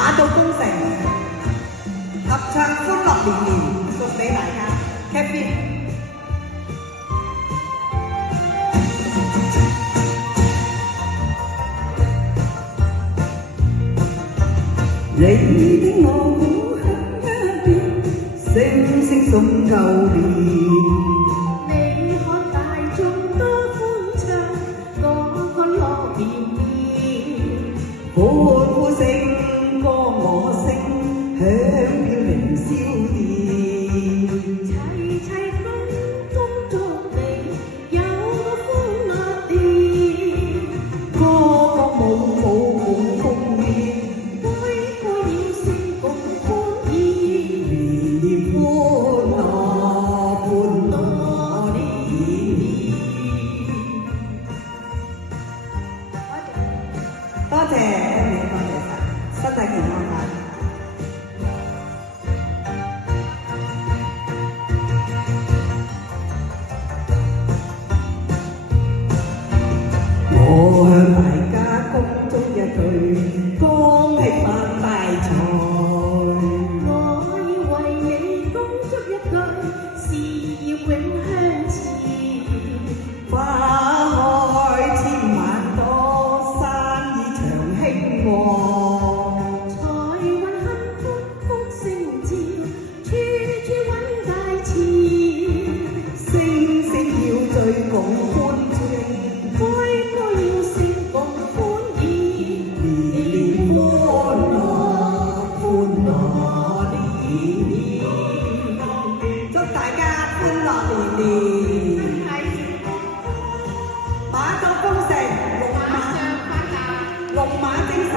馬到功成，合唱歡樂年年，送俾大家 ，Happy。你的我好一邊，星星送舊年。你看大眾多歡唱，個個樂綿綿。歡呼聲歌我聲，響飄凌霄殿。齊齊恭恭祝你有個歡樂年。歌歌舞舞共豐年。多謝 Amy， 多謝晒，身體健康嚇。我向大家恭祝一句，恭喜發大財。我要為你恭祝一句，事業永向前。花開千萬朵，生意長興旺。財運幸福福星照，處處揾大錢。星星要聚共歡慶，個個要成共歡宴。年年歡樂歡樂年年。祝大家歡樂年年，馬到功成，龍馬精神。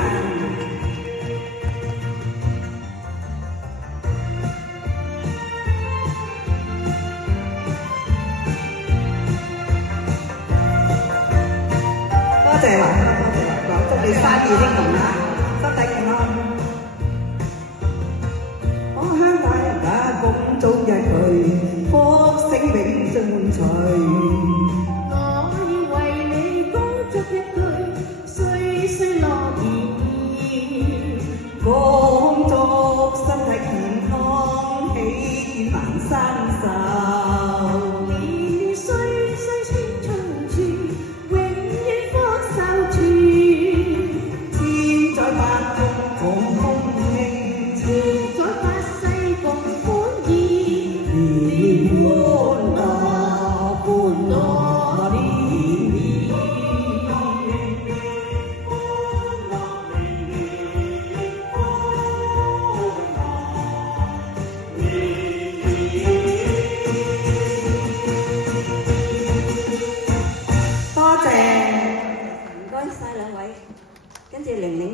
多謝華哥，多謝華哥，祝你生意興隆啊，身體健康。我向大家恭祝一句，福星永進財。我要為你恭祝一句，歲歲樂綿綿。恭祝身體健康，喜願萬生壽。年年歲歲青春住，永遠福壽住。千載百福共豐興，千載百世共歡宴。年年歡樂歡樂年年。多謝。唔該晒兩位，跟住玲玲。